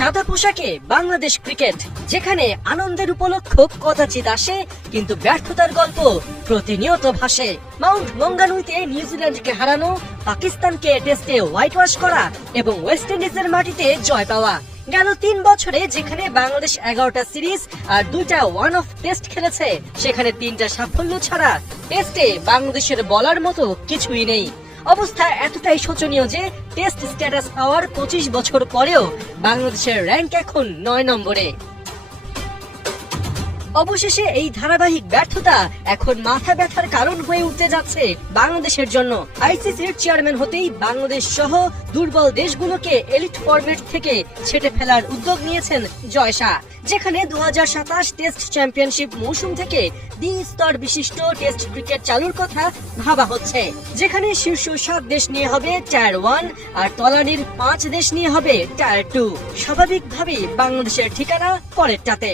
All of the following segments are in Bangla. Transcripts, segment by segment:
সাদা পোশাকে বাংলাদেশ ক্রিকেট, যেখানে আনন্দের উপলক্ষ কদাচিৎ আসে কিন্তু ব্যর্থতার গল্প প্রতিনিয়ত ভাসে। মাউন্ট মঙ্গানুইতে নিউজিল্যান্ডকে হারানো, পাকিস্তানকে টেস্টে হোয়াইট ওয়াশ করা এবং ওয়েস্ট ইন্ডিজের মাটিতে জয় পাওয়া। গেল 3 বছরে যেখানে বাংলাদেশ 11টা সিরিজ আর 2টা ওয়ান অফ টেস্ট খেলেছে, সেখানে 3টা সাফল্য ছাড়া টেস্টে বাংলাদেশের বলার মতো কিছুই নেই। অবস্থা এতটাই শোচনীয় যে টেস্ট স্ট্যাটাস পাওয়ার 25 বছর পরেও বাংলাদেশের র্যাঙ্ক এখন 9 নম্বরে। অবশেষে এই ধারাবাহিক ব্যর্থতা এখন মাথা ব্যথার কারণ হয়ে উঠতে যাচ্ছে বাংলাদেশের জন্য। আইসিসির চেয়ারম্যান হতেই বাংলাদেশ সহ দুর্বল দেশগুলোকে এলিট ফরম্যাট থেকে ছেটে ফেলার উদ্যোগ নিয়েছেন জয় শাহ, যেখানে 2027 টেস্ট চ্যাম্পিয়নশিপ মৌসুম থেকে দ্বি-স্তর বিশিষ্ট টেস্ট ক্রিকেট চালুর কথা ভাবা হচ্ছে, যেখানে শীর্ষ 7 দেশ নিয়ে হবে টায়ার 1 আর তলানির 5 দেশ নিয়ে হবে টায়ার 2। স্বাভাবিকভাবেই বাংলাদেশের ঠিকানা পরেরটাতে।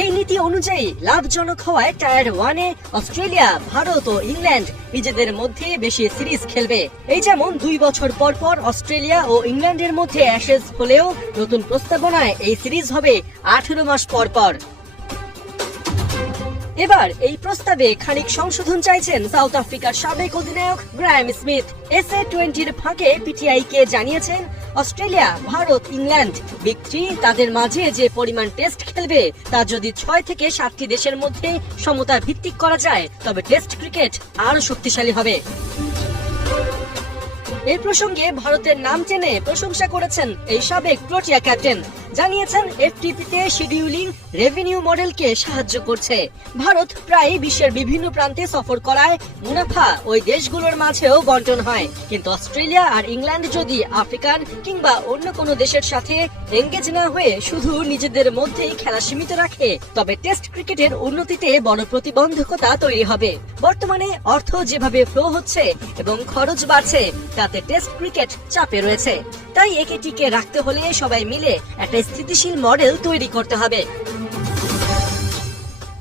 এই নীতি অনুযায়ী লাভজনক হওয়ায় টায়ার 1-এ অস্ট্রেলিয়া, ভারত ও ইংল্যান্ড নিজেদের মধ্যে বেশি সিরিজ খেলবে। এই যেমন 2 বছর পর পর অস্ট্রেলিয়া ও ইংল্যান্ডের মধ্যে অ্যাশেজ হলেও নতুন প্রস্তাবনায় এই সিরিজ হবে 18 মাস পর পর। এবার এই প্রস্তাবে খানিক সংশোধন চাইছেন সাউথ আফ্রিকার সাবেক অধিনায়ক গ্রায়াম স্মিথ। SA-20-র ফাঁকে পিটিআইকে জানিয়েছেন, অস্ট্রেলিয়া, ভারত, ইংল্যান্ড বিগ 3 তাদের মাঝে যে পরিমাণ টেস্ট খেলবে তা যদি 6 থেকে 7টি দেশের মধ্যে সমতা ভিত্তিক করা যায়, তবে টেস্ট ক্রিকেট আরো শক্তিশালী হবে। এই প্রসঙ্গে ভারতের নাম টেনে প্রশংসা করেছেন এই সাবেক প্রোটিয়া ক্যাপ্টেন। জানিয়েছেন এফটিপিতে শিডিউলিং রেভিনিউ মডেলকে সাহায্য করছে। ভারত প্রায় বিশ্বের বিভিন্ন প্রান্তে সফর করায় মুনাফা ওই দেশগুলোর মাঝেও বন্টন হয়, কিন্তু অস্ট্রেলিয়া আর ইংল্যান্ড যদি আফ্রিকান কিংবা অন্য কোনো দেশের সাথে এঙ্গেজ না হয়ে শুধু নিজেদের মধ্যেই খেলা সীমিত রাখে, তবে টেস্ট ক্রিকেটের উন্নতিতে বড় প্রতিবন্ধকতা তৈরি হবে। বর্তমানে অর্থ যেভাবে ফ্লো হচ্ছে এবং খরচ বাড়ছে, তাতে টেস্ট ক্রিকেট চাপে রয়েছে। তাই একে টিকে রাখতে হলে সবাই মিলে একটা স্থিতিশীল মডেল তৈরি করতে হবে।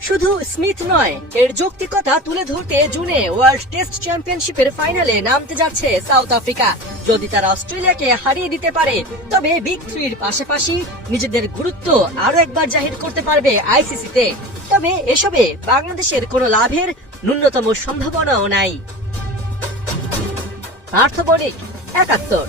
শুধু স্মিথ নয়, এর যৌক্তিকতা তুলে ধরতে জুনে ওয়ার্ল্ড টেস্ট চ্যাম্পিয়নশিপের ফাইনালে নামতে যাচ্ছে সাউথ আফ্রিকা। যদি তারা অস্ট্রেলিয়াকে হারিয়ে দিতে পারে, তবে বিগ 3-র পাশাপাশি নিজেদের গুরুত্ব আরো একবার জাহির করতে পারবে আইসিসিতে। তবে এসবে বাংলাদেশের কোনো লাভের ন্যূনতম সম্ভাবনাও নাই। পার্থ বণিক, 71।